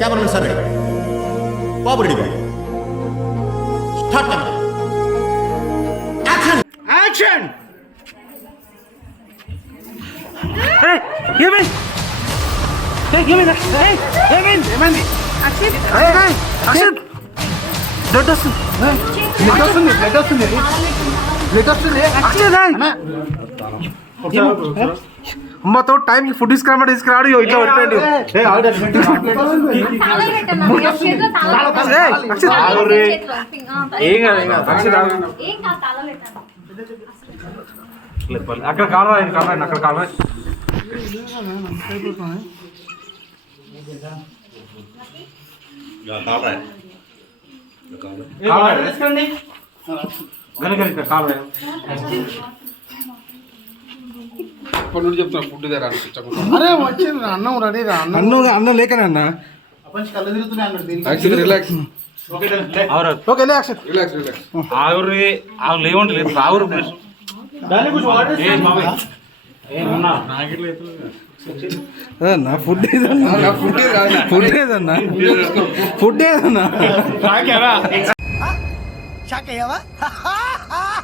Cameraman sir Babu ready start பண்ணு action action ஏய் ஏமன் ஏய் ஏமன் ஏய் ஏமன் ஏமன் அக்ஷன் ஏய் action let us let us let us let us let us let us Akshat ఏం కాదు ఏం కాదు అక్షత్ ఆగు. అక్కడ కావాలి అక్కడ కావాలి అక్కడ కావాలి ఇప్పటి నుండి చెప్తున్నా ఫుడ్ దగ్గర అరే వచ్చింది అన్నం రెడీ రా అన్నం. అన్నం లేకనే అన్న. యాక్చువల్లీ రిలాక్స్ ఓకే లే. అక్షత్ రిలాక్స్ రిలాక్స్ ఆవిరి లేవండి లేదు అదన్నా ఫుడ్ ఏదన్నా? ఫుడ్ కాదు ఫుడ్ ఏదన్నా?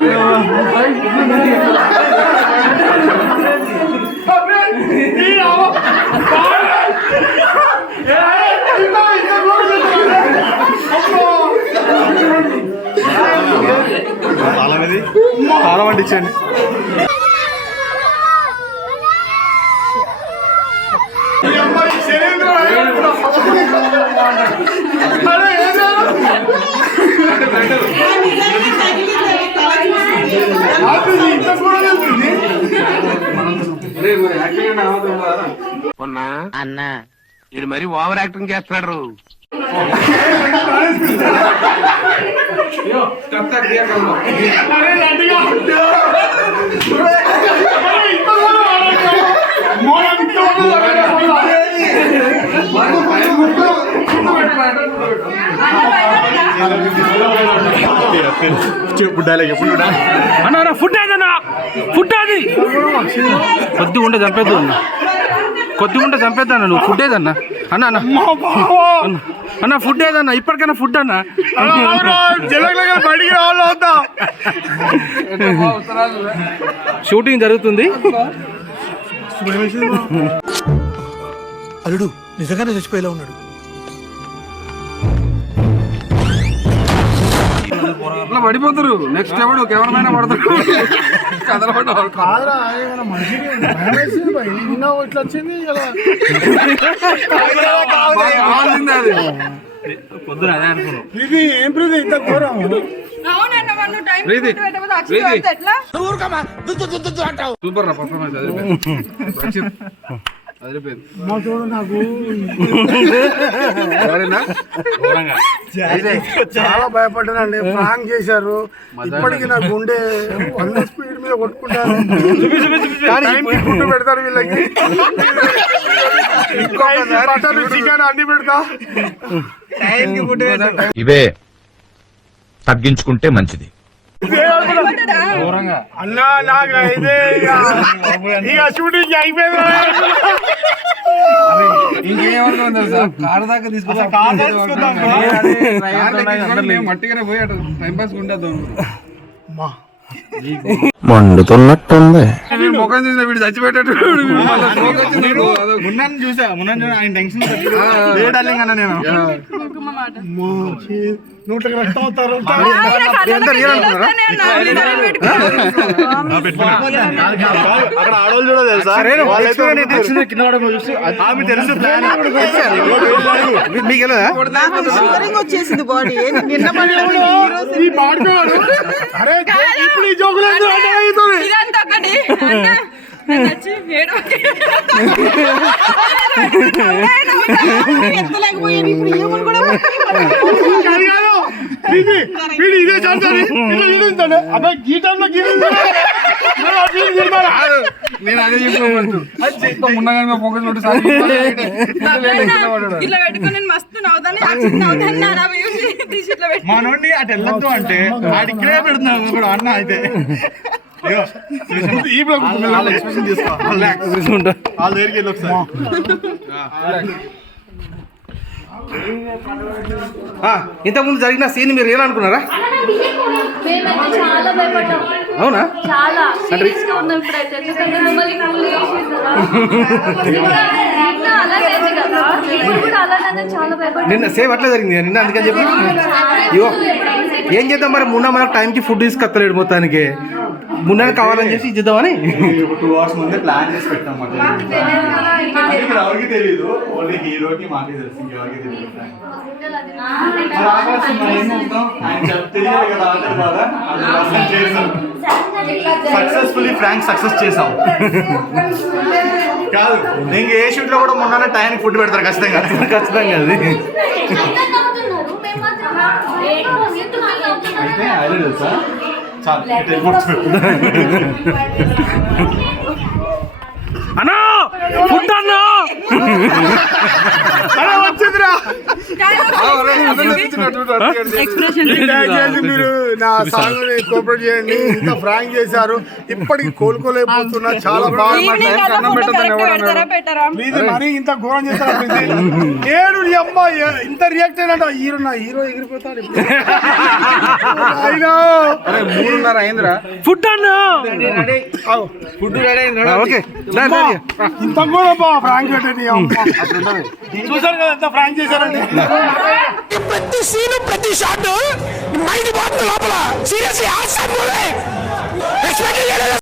ఫుడ్ ఏదన్నా అరే పండించండి అన్నా. ఇది మరి ఓవర్ యాక్టింగ్ చేస్తున్నాడు. చెప్పు డైలాగ్ ఎప్పుడు అన్న ఫుడ్ ఏదన్నా ఫుడ్ అది. కొద్దిగా ఉంటే చంపేద్దు అన్న. కొద్దిగా ఉంటే నువ్వు. ఫుడ్ ఏదన్నా అన్న? అన్న అన్న, అన్న ఫుడ్ ఏదన్నా ఇప్పటికైనా ఫుడ్ అన్న? షూటింగ్ జరుగుతుంది. అల్లుడు నిజంగానే చచ్చిపోయేలా ఉన్నాడు. అట్లా పడిపోతారు. నెక్స్ట్ ఎవడు? కెమెరామైనా పడతారు ఇట్లా వచ్చింది అది. పొద్దున అదే అనుకున్నాం. ఇది ఏం ప్రీతి? ఇంత ఘోరం. సూపర్ రా పర్ఫార్మెన్స్ మా చూడు నాకు ఎవరైనా? చాలా భయపడ్డానండి. ప్రాంక్ చేశారు. ఇప్పటికి నా గుండె వంద స్పీడ్ మీద కొట్టుకుంటాను పెడతారు వీళ్ళకి. చికెన్ అన్ని పెడతా. ఇవే తగ్గించుకుంటే మంచిది. అన్నా నాకు ఇదే ఇక షూటింగ్ అయిపోయింది. మట్టిగానే పోయి అటు టైం పాస్ ఉండదు మండుతున్నట్టుంది. వీడు ముఖం చూసిన వీడు చచ్చిపెట్టేట్టు మున్నాను చూసా. మున్నాను ఆయన టెన్షన్ అన్న నేను? నూటకి రక్తం అవుతారు. అక్కడ ఆడవాళ్ళు చూడ తెలుసా ఆమె తెలుసు ప్లాన్ మీకు ఎలా వచ్చేసింది బాడీ నిన్న అరే ఇప్పుడు ఈ జోకులు ఎందుకు అర్థమవుతుంది? ఇదంతా ఒకటి అన్న, నన్ను వచ్చి ఏడు ఎత్తలేకపోయాను ఇప్పుడు ఏమని కూడా కాదు కాదు వీడి ఇదే ఛాన్స్ అని ఇట్లా అబ్బాయి ఈ టైంలో నేను అదే చెప్పాను ఫోకస్ ఇట్లా పెట్టుకొని మస్తు నవ్వుతాను మనోడిని అటు వెళ్ళొద్దు అంటే ఆడి ఇక్కడే పెడుతున్నాను ఇప్పుడు అన్న అయితే. ఈ బ్లాక్ వాళ్ళ దగ్గరికి వెళ్ళి ఒకసారి ఇంతకుముందు జరిగిన సీన్ మీరు ఏమనుకున్నారా? అవునా? నిన్న సేవ్ అట్లా జరిగింది నిన్న అందుకని చెప్పి. ఏం చేద్దాం మరి? మొన్న మనకు టైంకి ఫుడ్ తీసుకొస్తలేడు మొత్తానికి. మున్నాకి కావాలని చేసి ఇద్దామని ఒక టూ అవర్స్ ముందే ప్లాన్ చేసి పెట్టాం ఎవరికి తెలియదు. ఓన్లీ హీరోకి మాకే తెలుసు ఇంకెవరికి తెలియదు సక్సెస్ఫుల్లీ ఫ్రాంక్ సక్సెస్ చేసాం కాదు ఇంక ఏ షూట్లో కూడా మొన్న టైంకి ఫుడ్ పెడతారు ఖచ్చితంగా. ఖచ్చితంగా అది? అయితే అదే తెలుసా. అన్నా! ఫుడ్ అన్నా! దయచేసి మీరు నా సాంగ్ కోఆపరేట్ చేయండి. ఇంత ఫ్రాంక్ చేశారు. ఇప్పటికి కోలుకోలేకపోతున్నా. చాలా బాగా ఈవినింగ్ అలా ఫోటో కరెక్ట్ పెడతారా పెట్టారా? ఇది మరీ ఇంత ఘోరం చేస్తారు ప్రీతి. ఏడు అమ్మ ఇంత రియాక్ట్ అయినట్టు. హీరో నా హీరో ఎగిరిపోతాడు. అయినా. మూడున్నర అయిందిరా. ఫుడ్ అన్నా! ఆగు. ఓకే. ఇంత కూడా ఫ్రాంక్ అమ్మ. చూసారు కదా ఎంత ఫ్రాంక్ చేశారండి? ప్రతి సీన్ ప్రతి షాట్ మైండ్ బాగుంది లోపల సీరియస్లీ ఆశ